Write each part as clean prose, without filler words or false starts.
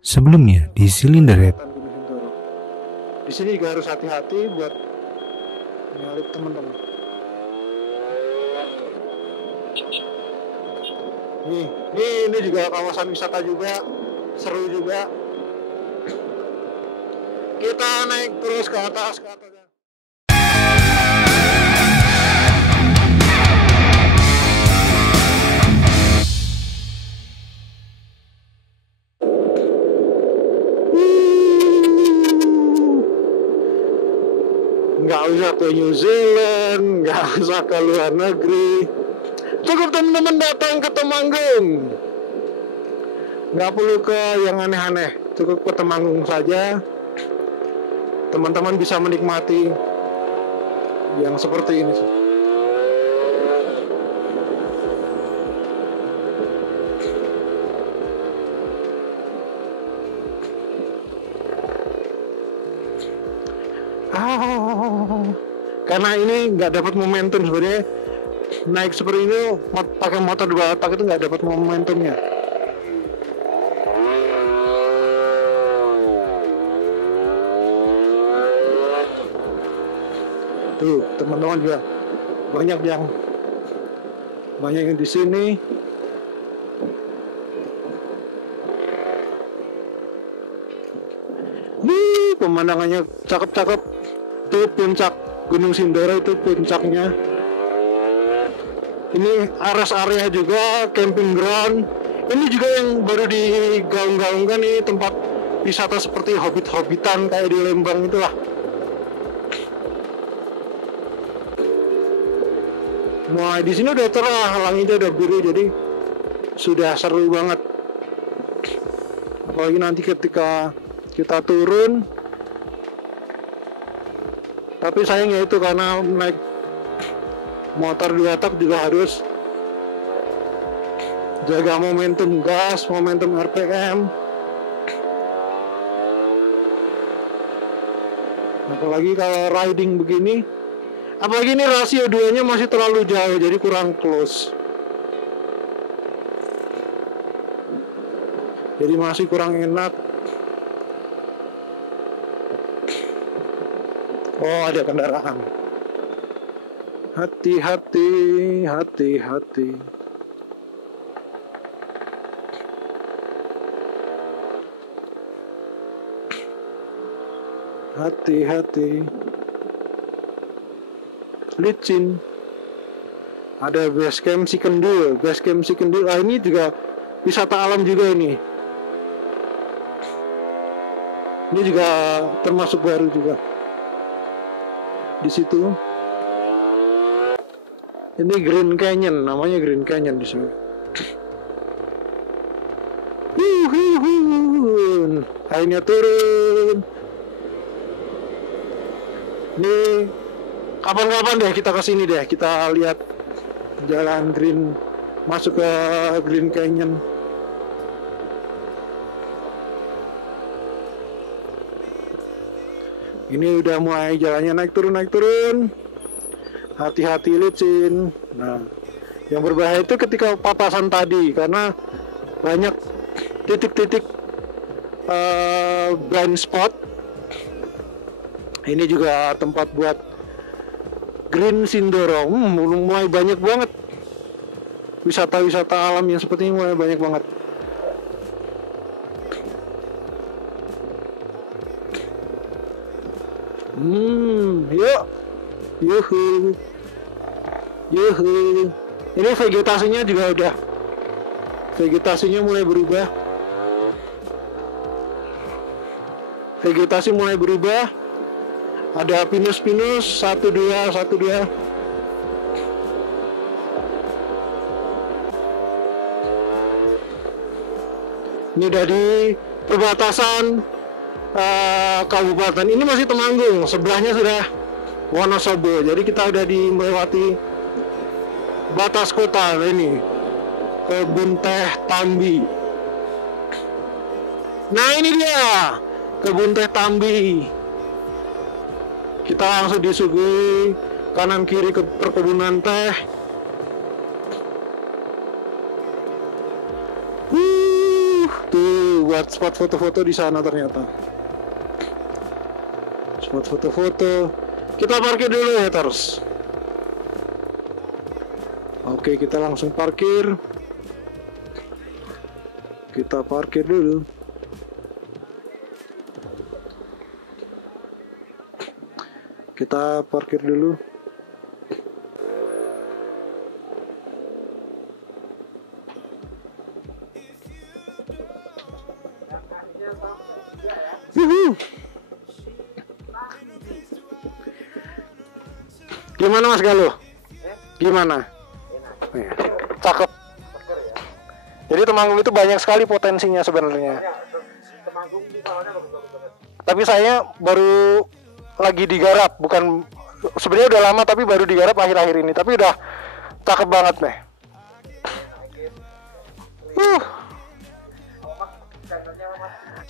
Sebelumnya di Cilinderhead. Di sini juga harus hati-hati buat nyalip teman-teman. Ini juga kawasan wisata juga, seru juga. Kita naik terus ke atas. Nggak usah ke New Zealand, nggak usah ke luar negeri. Cukup teman-teman datang ke Temanggung. Nggak perlu ke yang aneh-aneh, cukup ke Temanggung saja. Teman-teman bisa menikmati yang seperti ini. Karena ini nggak dapat momentum sebenarnya, naik seperti ini pakai motor di bawah tak itu nggak dapat momentumnya. Tuh teman-teman juga banyak yang di sini. Pemandangannya cakep-cakep. Tuh puncak Gunung Sindoro, itu puncaknya. Ini rest area juga, camping ground. Ini juga yang baru digaung-gaungkan, ini tempat wisata seperti hobbit-hobbitan kayak di Lembang itulah. Nah, di sini udah cerah, langitnya udah biru, jadi sudah seru banget. Apalagi nanti ketika kita turun. Tapi sayangnya itu karena naik motor dua tak juga harus jaga momentum gas, momentum RPM. Apalagi kalau riding begini, apalagi ini rasio 2-nya masih terlalu jauh, jadi kurang close. Jadi masih kurang enak. Oh, ada kendaraan. Hati-hati, hati-hati. Hati-hati. Licin. Ada base camp Sikendul. Ini juga wisata alam juga ini. Ini juga termasuk baru juga. Di situ. Ini Green Canyon, namanya Green Canyon di sini. Airnya turun. Ini kapan-kapan deh kita kesini deh, kita lihat jalan Green, masuk ke Green Canyon. Ini udah mulai jalannya naik turun. Hati-hati licin. Nah, yang berbahaya itu ketika papasan tadi, karena banyak titik-titik blind spot. Ini juga tempat buat Green Sindoro. Mulai banyak banget wisata-wisata alam yang seperti ini, mulai banyak banget. Yuk. Yuhu. Ini vegetasinya juga udah. Vegetasinya mulai berubah. Vegetasi mulai berubah. Ada pinus-pinus, 1-2. Ini dari perbatasan kabupaten. Ini masih Temanggung, sebelahnya sudah Wonosobo. Jadi kita udah melewati batas kota ini. Kebun Teh Tambi. Nah, ini dia Kebun Teh Tambi. Kita langsung disuguhi kanan kiri ke perkebunan teh. Tuh buat spot foto-foto di sana ternyata. Spot foto-foto. Kita parkir dulu ya terus. Oke, kita langsung parkir. Kita parkir dulu. Kita parkir dulu. Yuhu. Gimana Mas Galuh? Gimana? Ya, cakep. Jadi Temanggung itu banyak sekali potensinya sebenarnya. Tapi saya baru lagi digarap, bukan sebenarnya udah lama tapi baru digarap akhir-akhir ini. Tapi udah cakep banget nih.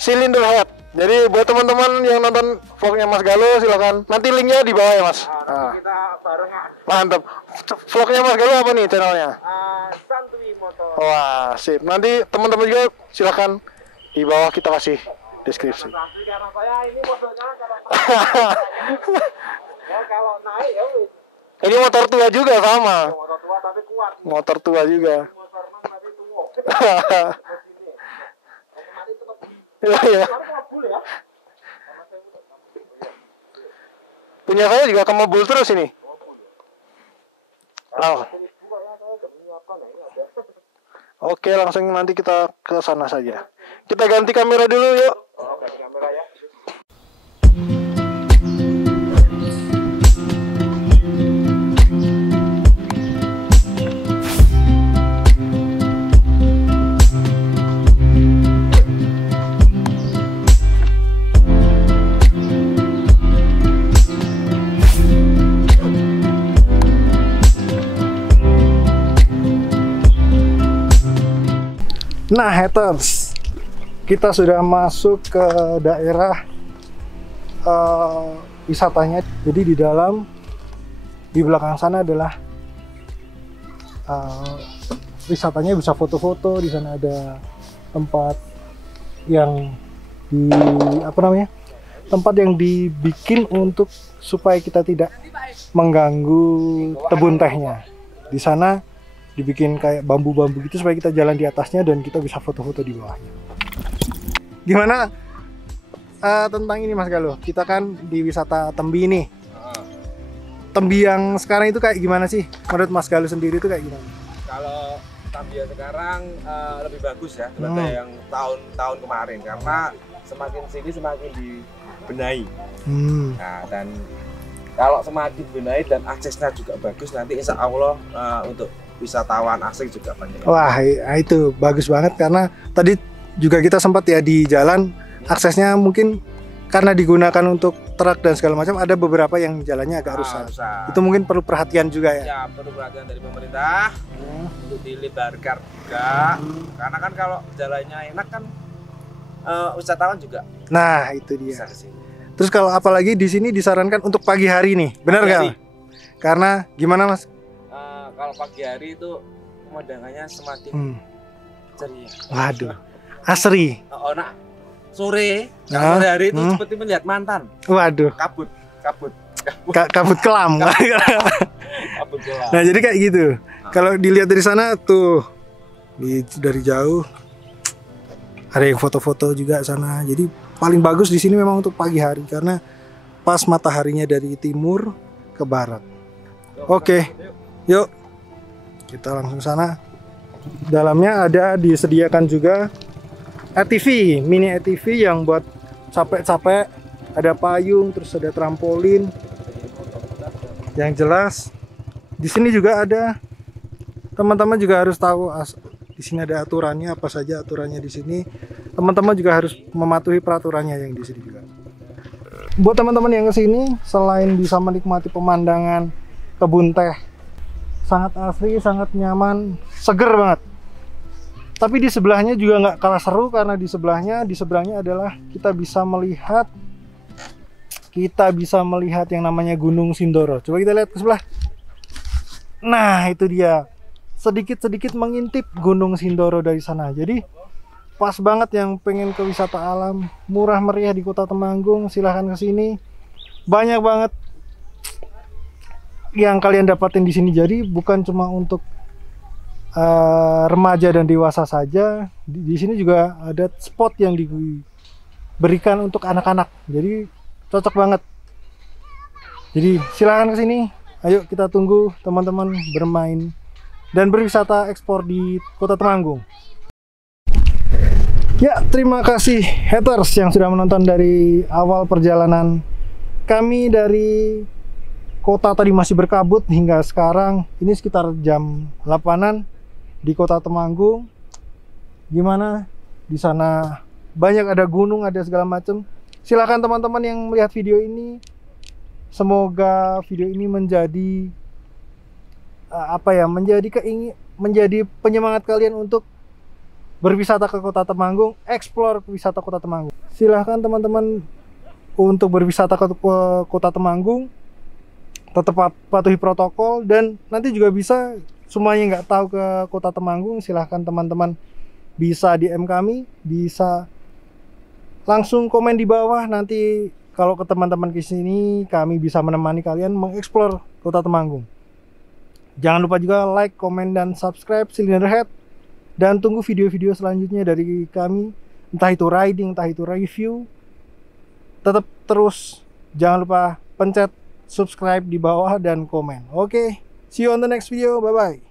Cylinder head. Jadi buat teman-teman yang nonton vlognya Mas Galuh silakan. Nanti linknya di bawah ya Mas. Kita barengan. Mantap. Vlognya Mas Galuh apa nih channelnya? Santuy Motor. Wah, sip. Nanti teman-teman juga silakan di bawah kita kasih deskripsi. Santuy karena saya ini motornya kalau naik ya wis. Ini motor tua juga sama. Motor tua tapi kuat. Motor tua juga. Motor mas tapi tua. Iya. Punya saya juga kemebul terus ini. Oh. Oke, langsung nanti kita ke sana saja. Kita ganti kamera dulu yuk. Nah, haters, kita sudah masuk ke daerah wisatanya. Jadi di dalam, di belakang sana adalah wisatanya, bisa foto-foto. Di sana ada tempat yang tempat yang dibikin untuk supaya kita tidak mengganggu kebun tehnya. Di sana dibikin kayak bambu-bambu gitu supaya kita jalan di atasnya dan kita bisa foto-foto di bawahnya. Gimana tentang ini Mas Galuh? Kita kan di wisata Tembi nih. Tembi yang sekarang itu kayak gimana sih? Menurut Mas Galuh sendiri itu kayak gimana? Kalau Tembi yang sekarang lebih bagus ya daripada yang tahun-tahun kemarin karena semakin sini semakin dibenahi. Nah, dan kalau semakin benahi dan aksesnya juga bagus, nanti insya Allah untuk wisatawan asing juga banyak. Wah, itu bagus banget karena tadi juga kita sempat ya di jalan aksesnya mungkin karena digunakan untuk truk dan segala macam ada beberapa yang jalannya agak rusak. Itu mungkin perlu perhatian juga ya. Ya, perlu perhatian dari pemerintah untuk dilebarkan juga. Karena kan kalau jalannya enak kan wisatawan juga. Nah, itu dia. Bisa kesini. Terus kalau apalagi di sini disarankan untuk pagi hari nih, benar nggak? Karena gimana Mas? Kalau pagi hari itu pemandangannya semakin ceria. Waduh, asri. Nah, sore hari itu seperti melihat mantan. Waduh. Kabut kelam. Kabut kelam. Nah, jadi kayak gitu. Kalau dilihat dari sana tuh, dari jauh ada yang foto-foto juga sana. Jadi paling bagus di sini memang untuk pagi hari karena pas mataharinya dari timur ke barat. Oke, yuk kita langsung sana. Dalamnya ada disediakan juga ATV, mini ATV yang buat capek-capek. Ada payung, terus ada trampolin. Yang jelas di sini juga ada, teman-teman juga harus tahu di sini ada aturannya, apa saja aturannya di sini. Teman-teman juga harus mematuhi peraturannya yang di sini juga. Buat teman-teman yang kesini, selain bisa menikmati pemandangan kebun teh, sangat asri, sangat nyaman, seger banget. Tapi di sebelahnya juga nggak kalah seru karena di seberangnya adalah kita bisa melihat yang namanya Gunung Sindoro. Coba kita lihat ke sebelah. Nah, itu dia. Sedikit-sedikit mengintip Gunung Sindoro dari sana. Jadi pas banget yang pengen ke wisata alam murah meriah di Kota Temanggung, silahkan ke sini. Banyak banget yang kalian dapatin di sini. Jadi bukan cuma untuk remaja dan dewasa saja. Di sini juga ada spot yang diberikan untuk anak-anak. Jadi cocok banget. Jadi silahkan ke sini. Ayo kita tunggu teman-teman bermain dan berwisata ekspor di Kota Temanggung. Ya, terima kasih haters yang sudah menonton dari awal perjalanan kami dari kota tadi masih berkabut hingga sekarang. Ini sekitar jam 8-an di Kota Temanggung. Gimana? Di sana banyak ada gunung, ada segala macam. Silakan teman-teman yang melihat video ini, semoga video ini menjadi menjadi penyemangat kalian untuk berwisata ke Kota Temanggung, explore wisata Kota Temanggung. Silahkan teman-teman untuk berwisata ke Kota Temanggung, tetap patuhi protokol, dan nanti juga bisa semuanya nggak tahu ke Kota Temanggung, silahkan teman-teman bisa DM kami, bisa langsung komen di bawah. Nanti kalau ke teman-teman ke sini, kami bisa menemani kalian mengeksplor Kota Temanggung. Jangan lupa juga like, komen, dan subscribe Cylinderhead. Dan tunggu video-video selanjutnya dari kami. Entah itu riding, entah itu review. Tetap terus. Jangan lupa pencet subscribe di bawah dan komen. Oke, see you on the next video. Bye-bye.